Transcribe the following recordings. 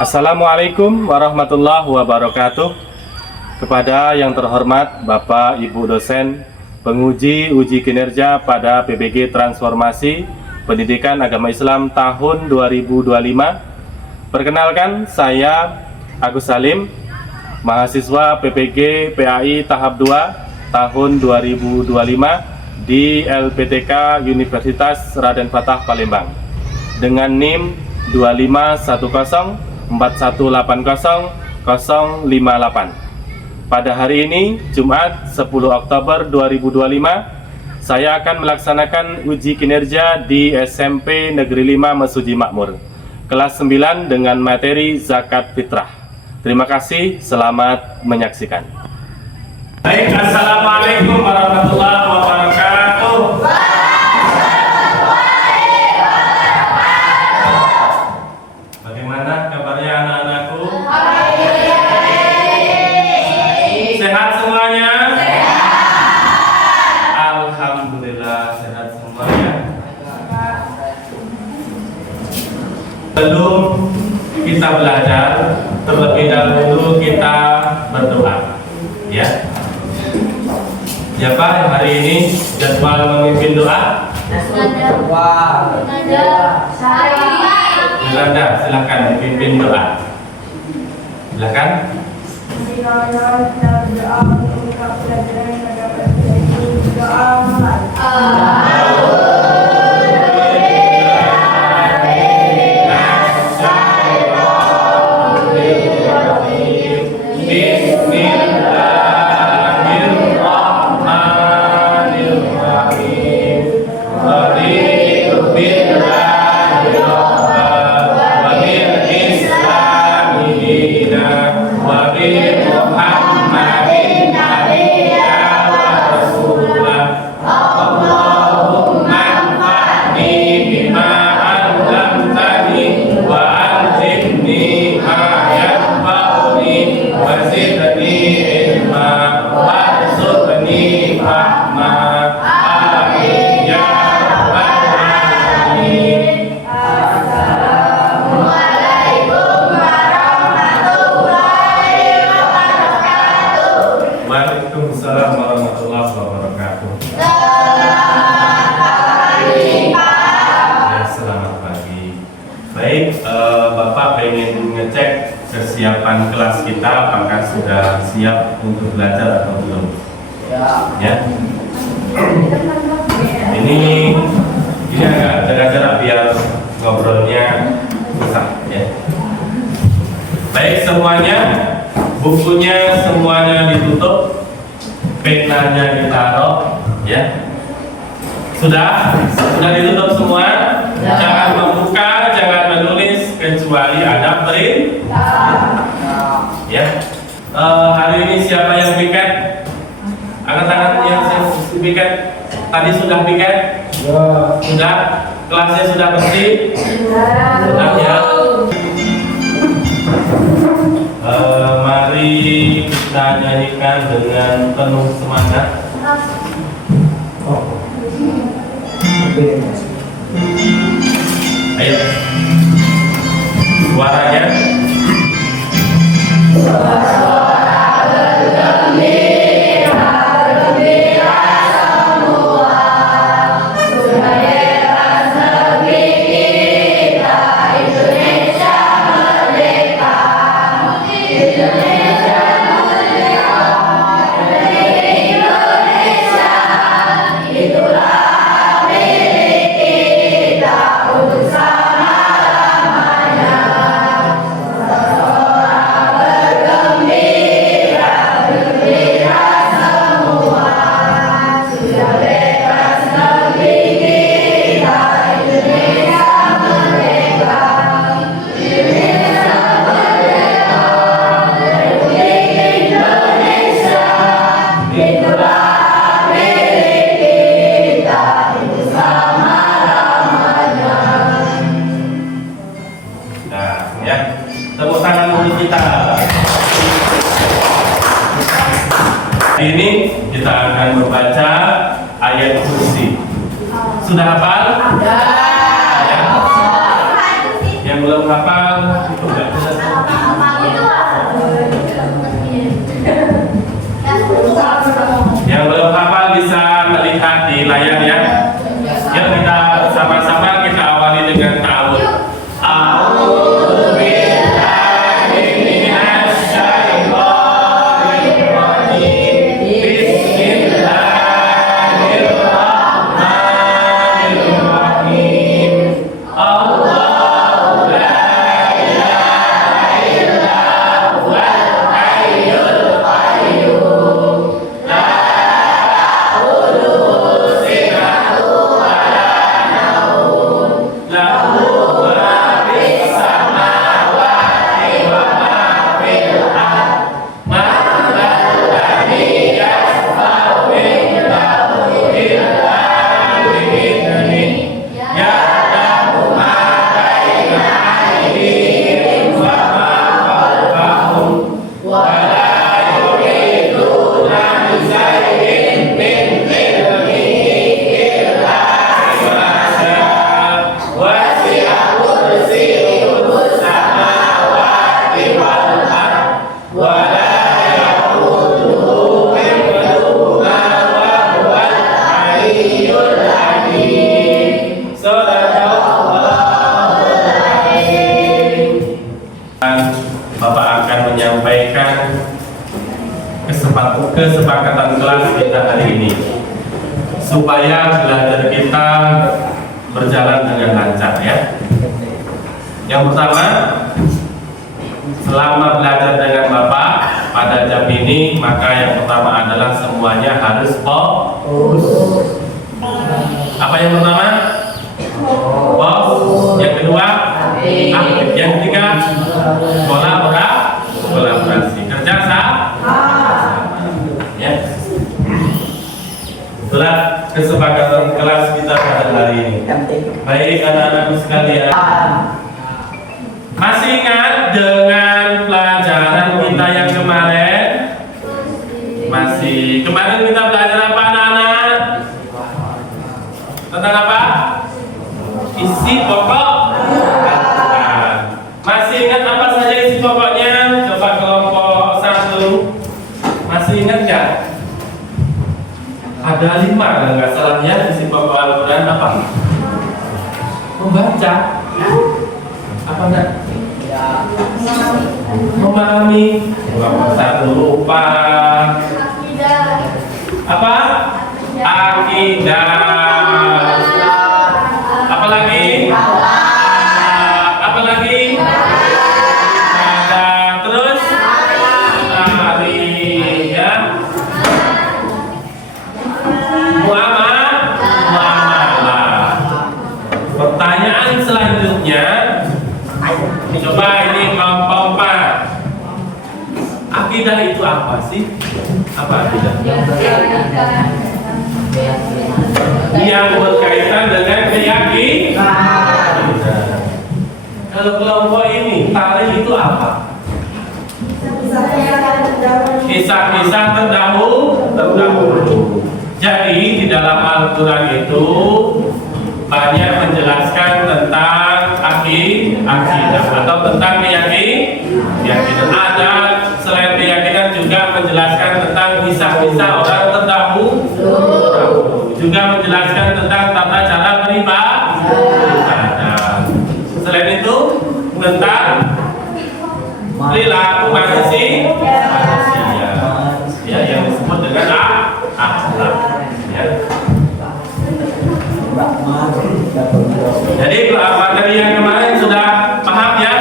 Assalamualaikum warahmatullahi wabarakatuh. Kepada yang terhormat Bapak Ibu dosen penguji uji kinerja pada PBG Transformasi Pendidikan Agama Islam tahun 2025. Perkenalkan, saya Agus Salim, mahasiswa PPG PAI tahap 2 tahun 2025 di LPTK Universitas Raden Fatah Palembang dengan NIM 25180418058. Pada hari ini, Jumat 10 Oktober 2025, saya akan melaksanakan uji kinerja di SMP Negeri 5 Mesuji Makmur, kelas 9 dengan materi zakat fitrah. Terima kasih, selamat menyaksikan. Baik, Assalamualaikum warahmatullahi wabarakatuh. Bagaimana kabarnya anak-anakku? Sehat semuanya? Alhamdulillah sehat semuanya. Sebelum kita belajar, terlebih dahulu kita berdoa, ya. Siapa hari ini jadwal memimpin doa? Yolanda, silakan pimpin doa. Silakan. Waalaikumsalam warahmatullahi wabarakatuh. Ya, selamat pagi. Baik, Bapak pengen ngecek kesiapan kelas kita, apakah sudah siap untuk belajar atau belum? Ya. Ini agak jarak-jarak biar ngobrolnya susah, ya. Baik semuanya. Bukunya semuanya ditutup, penanya ditaruh, ya. Sudah ditutup semua. Ya. Jangan membuka, jangan menulis kecuali ada perintah. Ya. Hari ini siapa yang piket? Angkat tangan yang piket. Tadi sudah piket? Ya. Sudah. Kelasnya sudah bersih? Sudah, ya. Mari kita nyanyikan dengan penuh semangat. Ayo, suaranya. Ini kita akan membaca ayat kursi. Sudah hafal? Ya. Yang belum hafal itu enggak jelas. Bersama-sama kita awali dengan ta'awudz. Bapak akan menyampaikan kesepakatan kelas kita hari ini supaya belajar kita berjalan dengan lancar ya. Yang pertama, selama belajar dengan Bapak pada jam ini, maka yang pertama adalah semuanya harus fokus. Apa yang pertama? Fokus. Yang kedua, aktif. Yang ketiga, kolaborasi. Kerja sama. Ya. Itulah kesepakatan kelas kita pada hari ini. Baik anak-anakku sekalian, masih ingat dengan pelajaran kita yang kemarin? Masih. Kemarin kita belajar apa anak-anak? Tentang apa? Isi pokok. Masih ingat apa saja isi pokoknya? Coba kelompok 1. Masih ingat nggak? Ada 5 kalau nggak salah ya isi pokok Al-Quran apa? Membaca. Apa enggak? Memahami. Kelompok 1 lupa. Apa? Akidah. Apa lagi? Apa lagi? Terus hari ya. Muamalah. Pertanyaan selanjutnya, coba ini kelompok 4. Akidah itu apa sih? Apa akidah? Yang berkaitan dengan keyakinan. Kalau kelompok ini, tarikh itu apa? Kisah-kisah terdahulu. Jadi di dalam Al-Quran itu banyak menjelaskan tentang akidah atau tentang keyakinan. Ada selain keyakinan juga menjelaskan tentang kisah-kisah orang terdahulu. Juga menjelaskan tentang tata cara beribadah. Selain itu tentang perilaku manusia ya, yang disebut dengan akhlak ya. Jadi materi yang kemarin sudah paham ya.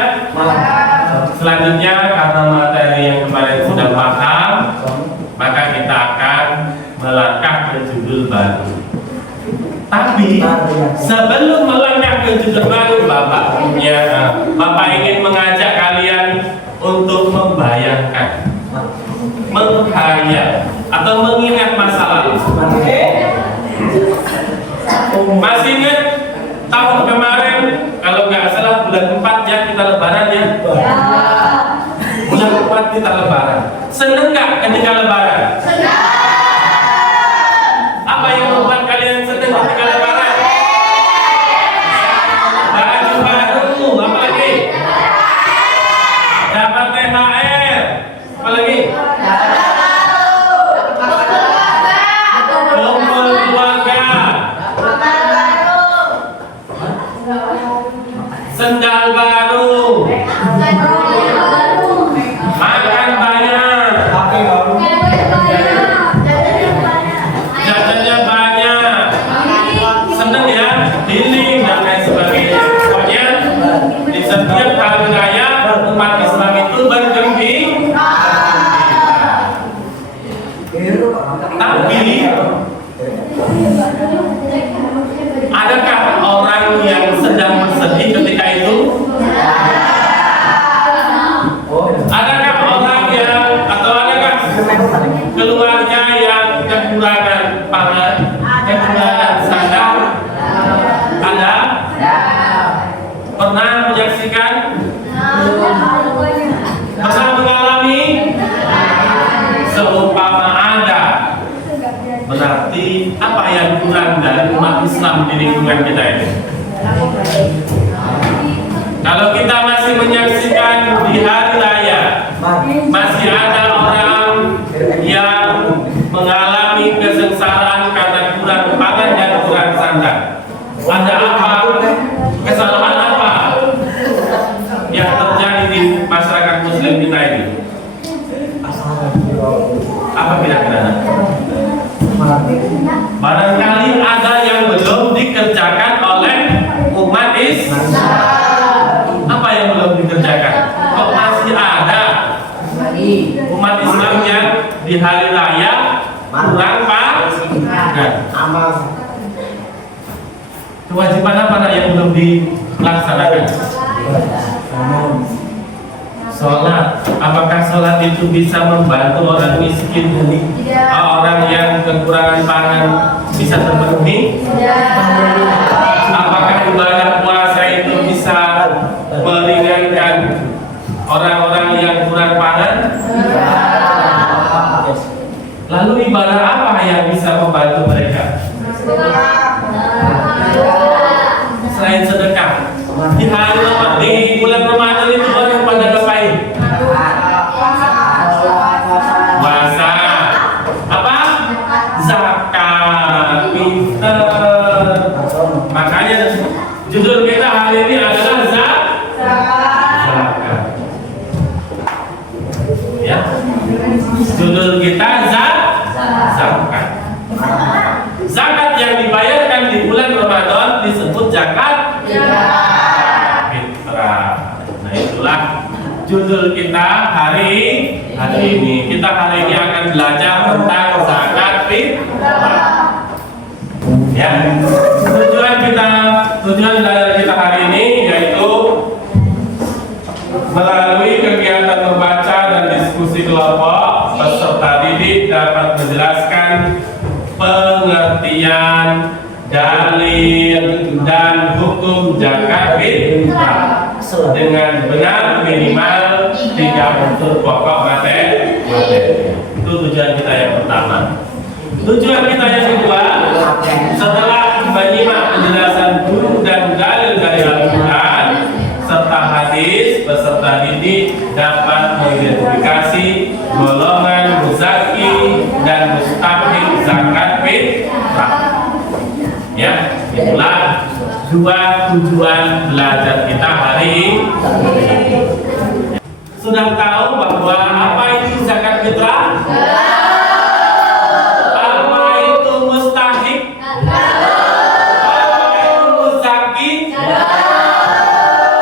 Selanjutnya karena materi yang kemarin sudah paham, maka kita akan melangkah ke judul baru. Tapi sebelum melangkah ke judul baru, Bapak ingin mengajak kalian untuk membayangkan, menghayal atau mengingat masa lalu. Masih ingat tahun kemarin, kalau nggak salah bulan 4 ya kita lebaran ya. Bulan 4 kita lebaran. Seneng nggak ketika lebaran? Senang. Apa yang membuat kalian senang ketika lebaran? Baju baru, apa lagi? Dapat THR, apa lagi? Kumpul keluarga. Makan banyak. Jajannya banyak. Seneng ya, healing dan lain sebagainya. Pokoknya di setiap hari raya umat Islam itu bergembira. Tapi adakah orang yang sedang bersedih ketika itu? Adakah orang yang atau adakah keluarga yang kekurangan pangan, kekurangan sandang? Ada? Pernah menyaksikan? Pernah mengalami? Seumpama ada, berarti apa yang kurang dari umat Islam di lingkungan kita ini? Kalau kita masih menyaksikan di hari raya masih ada orang yang mengalami kesengsaraan karena kurang pangan dan kurang sandang, ada apa? Kesalahan apa yang terjadi di masyarakat Muslim kita ini? Apa kira-kira? Barangkali ada yang belum dikerjakan oleh umat Islam. Apa yang belum dikerjakan? Kok masih ada umat Islam yang di hari raya kurang pangan? Kewajiban apa yang belum dilaksanakan? Sholat. Apakah sholat itu bisa membantu orang miskin, orang yang kekurangan pangan bisa terpenuhi? Apakah ibadah puasa itu bisa meringankan orang-orang yang kurang pangan? Lalu ibadah apa yang bisa membantu mereka? Selain sedekah, di bulan Ramadan itu orang pada ngapain? Puasa. Apa? Zakat. Pinter. Makanya judul kita hari ini adalah zakat. Ya. Judul kita zakat. Zakat yang dibayarkan di bulan Ramadan disebut zakat fitrah. Nah, itulah judul kita hari ini. Kita hari ini akan belajar tentang zakat fitrah. Ya. Tujuan dari kita hari ini yaitu melalui kegiatan membaca dan diskusi kelompok, peserta didik dapat menjelaskan pengertian, dalil, dan hukum zakat fitrah dengan benar minimal 3 unsur pokok materi. Itu tujuan kita yang pertama. Tujuan kita yang kedua, setelah menyimak penjelasan guru dan dalil dari Al-Quran serta hadis, peserta didik dapat mengidentifikasi golongan muzaki dan mustahik zakat fitrah. Ya, itulah 2 tujuan belajar kita hari ini. Sudah tahu bahwa apa itu zakat fitrah? Apa itu mustahik? Apa itu muzaki?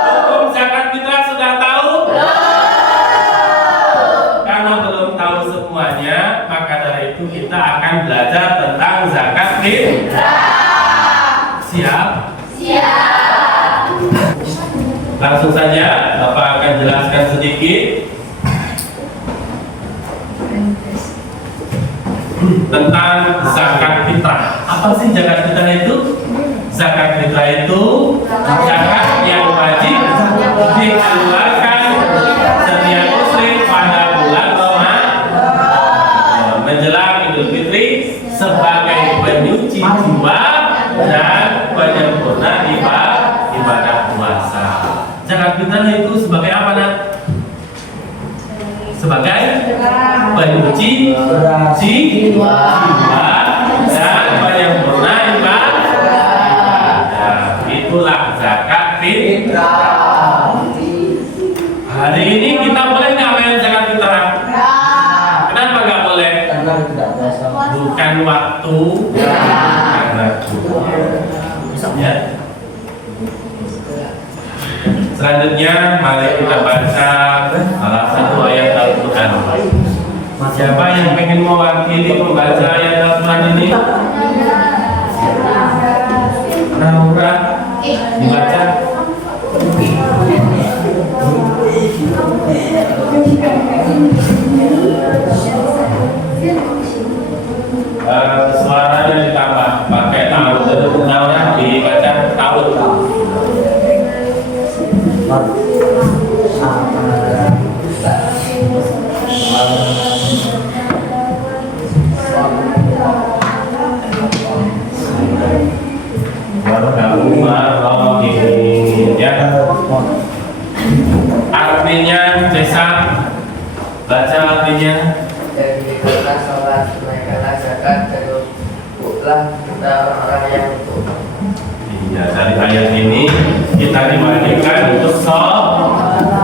Hukum zakat fitrah sudah tahu? Karena belum tahu semuanya, maka dari itu kita akan belajar tentang zakat fitrah. Siap? Siap. Langsung saja, Bapak akan jelaskan sedikit tentang zakat fitrah. Apa sih zakat fitrah itu? Zakat fitrah itu zakat yang wajib dikeluarkan setiap muslim pada bulan Ramadan menjelang Idul Fitri sebagai penyuci jiwa dan penyempurna ibadah puasa. Zakat fitrah itu sebagai apa, Nak? Sebagai penyuci jiwa dan penyempurna ibadah. Itulah zakat fitrah. bukan waktu karena ya. Selanjutnya mari kita baca salah satu ayat Al-Quran. Siapa yang pengen mewakili membaca ayat Al-Quran ini? Naura dibaca. Suaranya ditambah pakai taut. Naura dibaca taut. Artinya cesak, baca artinya. Demikianlah sholat, tunaikanlah zakat, teruslah kita orang-orang yang butuh. Iya, dari ayat ini kita diwajibkan untuk sholat,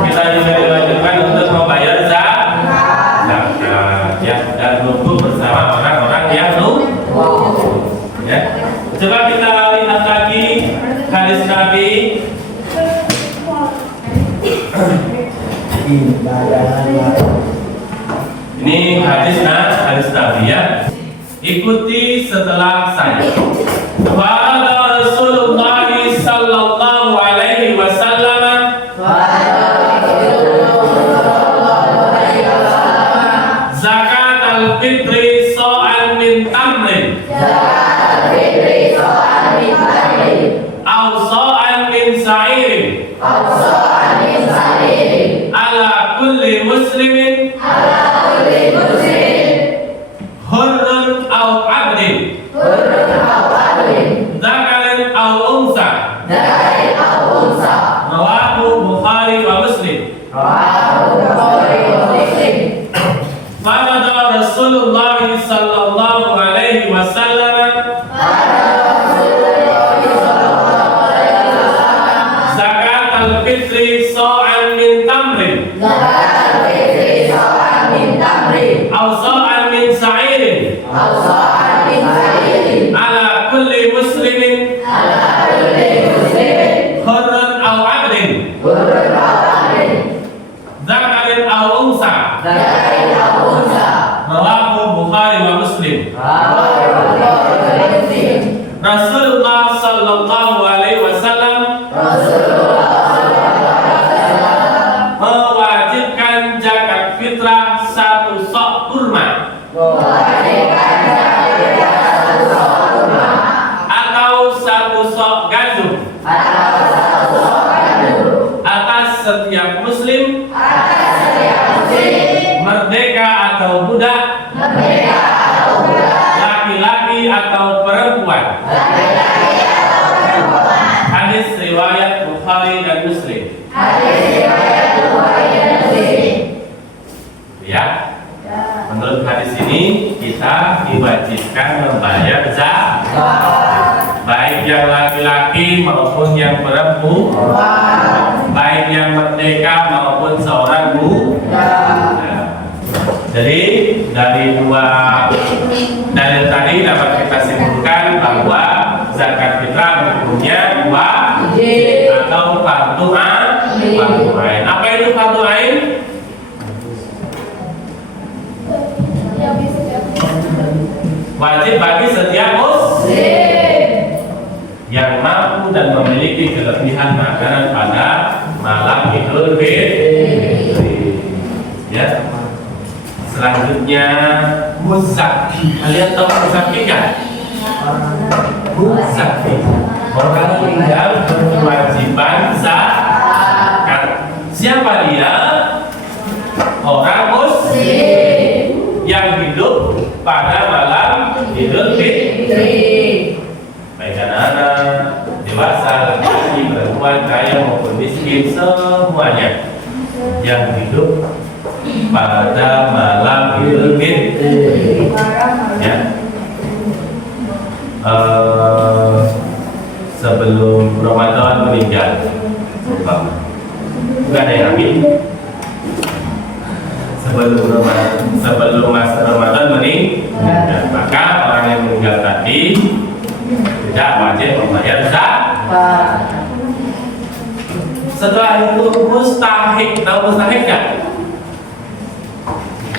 kita juga diwajibkan untuk membayar zakat, ya, dan rukuk bersama orang-orang yang ya. Coba kita lihat lagi hadis Nabi. Ini hadis Nabi ya. Ikuti setelah saya. Qala Rasulullah sallallahu alaihi wasallam zakat al-fitri sa'an min tamrin aw sa'an min sa'irin ala kulli muslimin hurrun aw abdin zakarin aw unsa rawahu Bukhari wa Muslim. Qala Rasulullah sallallahu alaihi wasallam zakat al-fitri sa'an min tamrin aw sa'an min sa'irin ala kulli muslimin hurrun aw abdin zakarin aw unsa rawahu Bukhari wa Muslim. Rasulullah sallallahu alaihi wasallam mewajibkan zakat fitrah satu sok kurma atau satu sok gandum atas setiap muslim merdeka atau budak, laki-laki atau perempuan. Hadis riwayat Bukhari dan Muslim. Ya, menurut hadis ini kita diwajibkan membayar zakat, baik yang laki-laki maupun yang perempuan, baik yang merdeka maupun seorang budak. Jadi dari dua dalil tadi dapat kita simpulkan bahwa zakat fitrah hukumnya wajib atau fardu ain. Apa itu fardu ain? Wajib bagi setiap muslim yang mampu dan memiliki kelebihan makanan pada malam Idul Fitri. Ya. Selanjutnya muzaki. Kalian tahu muzaki kan? Muzaki orang yang berkewajiban zakat. Siapa dia? Orang muslim yang hidup pada malam Idul Fitri. Baik anak-anak, dewasa, laki-laki, perempuan, kaya maupun miskin, semuanya yang hidup pada malam Idul Fitri, ya, sebelum Ramadan meninggal, bukan ada yang amin. Sebelum masa Ramadan meninggal, maka meninggal tadi tidak wajib membayar zakat. Setelah itu mustahik, tahu mustahik nggak?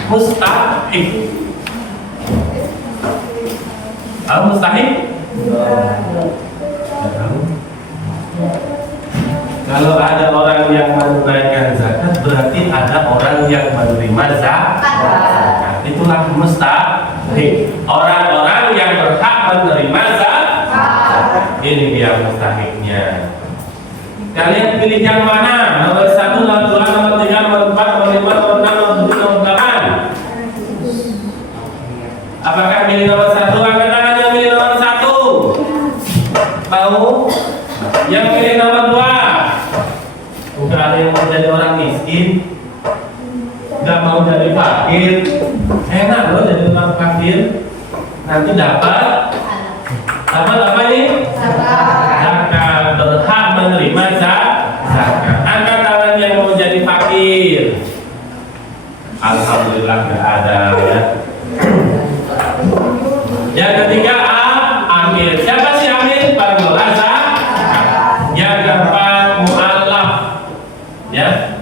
Mustahik, tahu mustahik? Kalau ada orang yang menunaikan zakat, berarti ada orang yang menerima zakat. Itulah mustahik. Orang-orang yang berhak menerima zakat. Ini dia mustahiknya. Kalian pilih yang mana? Nomor 1, nomor 2, nomor 3, nomor 4, nomor 5, nomor 6, nomor 7, nomor 8. Apakah pilih nomor 1? Angkat tangan yang pilih nomor 1. Mau? Yang pilih nomor 2. Bukan ada yang mau jadi orang miskin, nggak mau jadi fakir. Enak loh jadi orang fakir. Nanti dapat apa ini? Zakat, berhak menerima zakat. Angkat tangan yang mau jadi fakir. Alhamdulillah nggak ada ya. Yang ketiga amil. Siapa sih amil? Pengelola zakat. Yang keempat mu'alaf. Ya.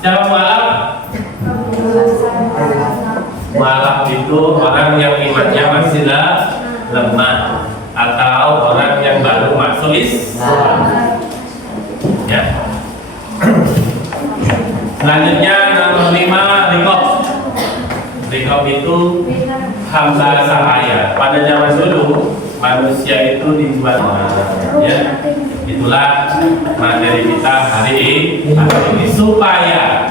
Siapa mu'alaf? Mu'alaf itu orang yang imannya masih lemah atau orang yang baru masuk Islam. Ya. Selanjutnya nomor 5 rikob. Rikob itu hamba sahaya. Pada zaman dulu manusia itu dijual. Ya. Itulah materi kita hari ini supaya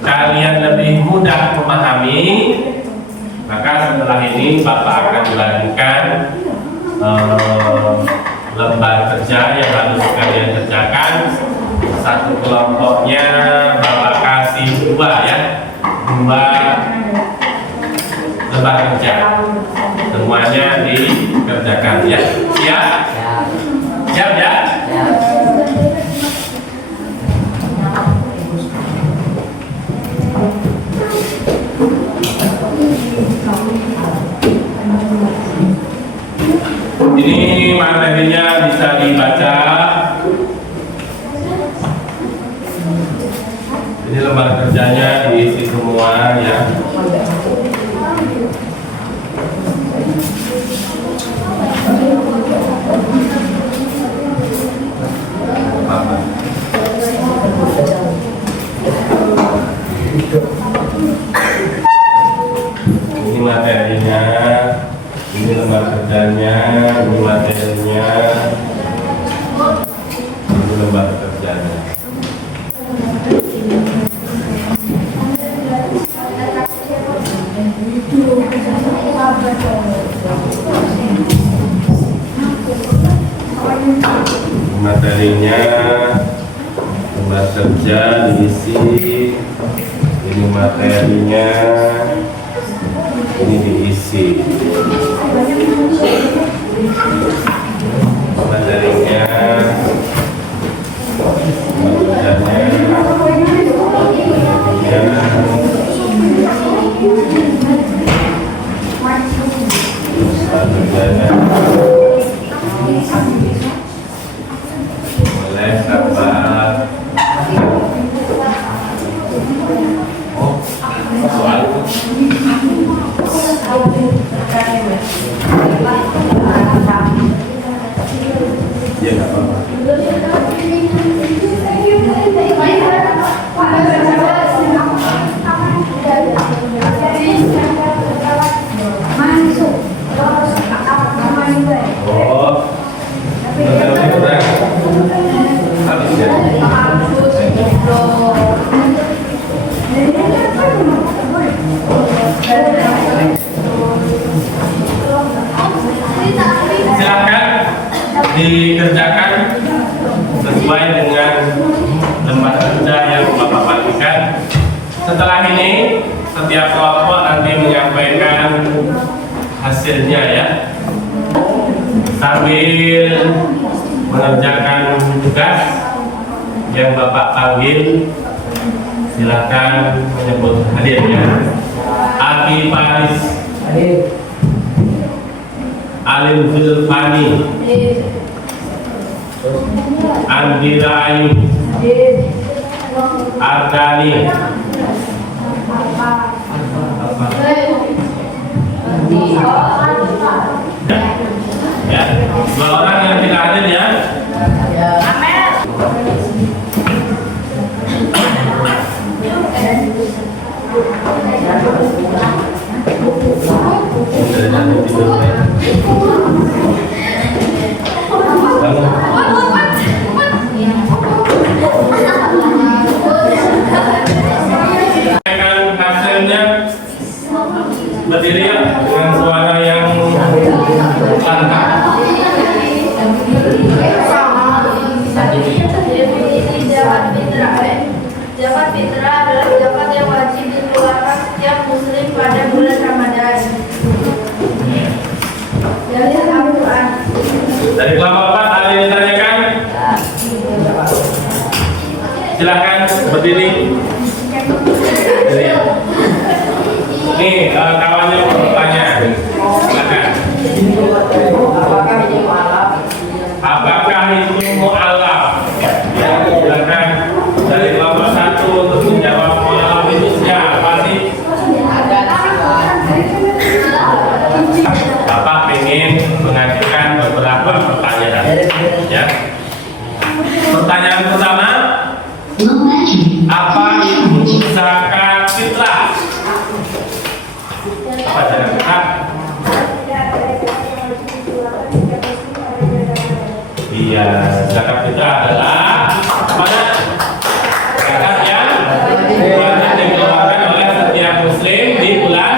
kalian lebih mudah memahami. Maka setelah ini Bapak akan jelaskan lembar kerja yang harus kalian kerjakan. Satu kelompoknya Bapak kasih 2 ya, 2 lembar kerja. Semuanya dikerjakan ya. Siap? Siap ya? Ini materinya bisa dibaca. Ini lembar kerjanya diisi semua ya. Ini materinya, ini lembar kerjanya, ini materinya, ini lembar kerjanya. Materinya, lembar kerja diisi, ini materinya, ini diisi. Materinya, boleh sabar. Oh, soal ya nggak apa-apa. Oh, habis ya. Silakan dikerjakan sesuai dengan lembar kerja yang Bapak bagikan. Setelah ini setiap kelompok nanti menyampaikan hasilnya ya, sambil mengerjakan tugas yang Bapak panggil. Silakan menyebut hadir ya. Abi Paris, Alim Zulfani, Andira Ayu, Ardani, ya, dua orang yang tidak hadir ya. Hasilnya berdiri ya dengan suara yang lantang. Zakat fitrah adalah zakat yang wajib dikeluarkan setiap muslim pada bulan Ramadan. Dalil Al-Quran. Dari kelompok 4 ada yang ditanyakan? Silakan berdiri. Nih kawannya mau bertanya. Silakan. Apakah itu mu'alaf? Ya, silakan. Dari kelompok 1 untuk menjawab mu'alaf itu siapa sih? Bapak ingin mengajukan beberapa pertanyaan. Ya. Pertanyaan pertama, apa itu zakat fitrah? Apa zakat fitrah? Iya, zakat fitrah adalah mana? Zakat yang wajib dikeluarkan oleh setiap muslim di bulan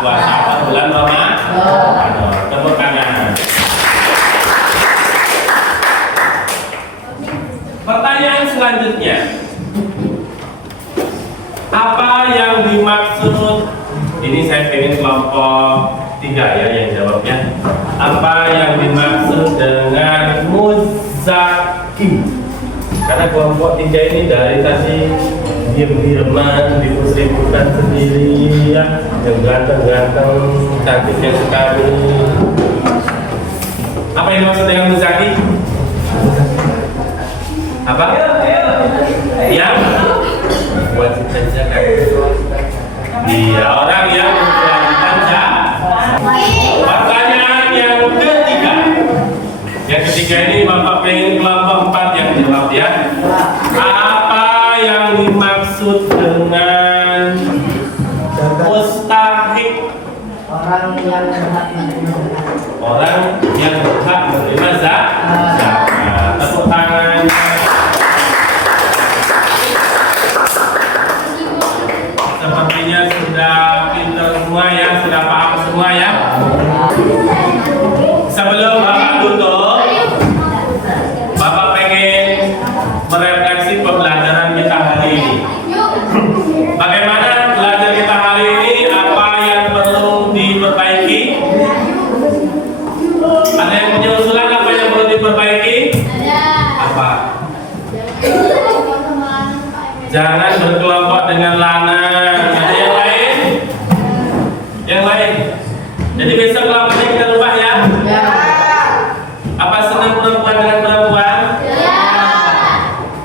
puasa atau bulan Ramadan. Tepuk tangan. Pertanyaan selanjutnya, apa yang dimaksud? Ini saya pengen kelompok 3 ya yang jawabnya. Apa yang dimaksud dengan muzaki? Karena kelompok 3 ini dari tadi diam-diaman, dipusing-pusing sendiri ya, yang ganteng-ganteng, cantiknya sekali. Apa yang dimaksud dengan muzaki? Apa? Yang wajib zakat. Iya, orang yang mewajibkan zakat. Pertanyaan yang ketiga. Yang ketiga ini Bapak pengen kelompok 4 yang jawab ya. Apa yang dimaksud dengan mustahik? Orang yang berhak menerima zakat. Orang yang berhak menerima zakat. Tepuk tangan. Sepertinya sudah pintar semua ya, sudah paham semua ya. Sebelum Bapak tutup, Bapak pengen merefleksi pembelajaran kita hari ini. Bagaimana belajar kita hari ini? Apa yang perlu diperbaiki? Ada yang punya usulan apa yang perlu diperbaiki? Apa? Jangan berkelompok dengan Lana. Ada yang lain? Yang lain? Jadi besok kelompoknya kita ubah ya? Ya. Apa senang perempuan dengan perempuan? Ya.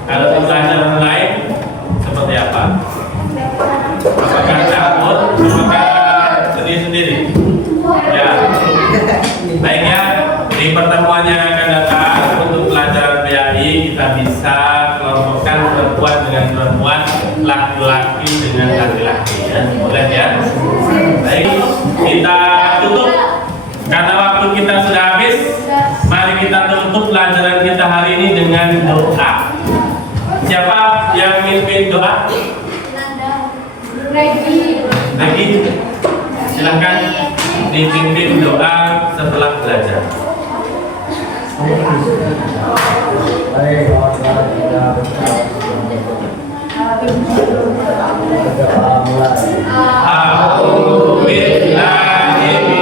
Kalau pembelajaran lain seperti apa? Apakah campur? Apakah sendiri-sendiri? Ya. Baik ya. Di pertemuan yang akan datang untuk pelajaran PAI kita bisa kelompokkan perempuan dengan perempuan, laki-laki dengan laki-laki ya. Boleh ya? Baik, kita tutup karena waktu kita sudah habis. Mari kita tutup pelajaran kita hari ini dengan doa. Siapa yang mimpin doa? Lagi, silahkan dipimpin doa setelah belajar. A'udzu billahi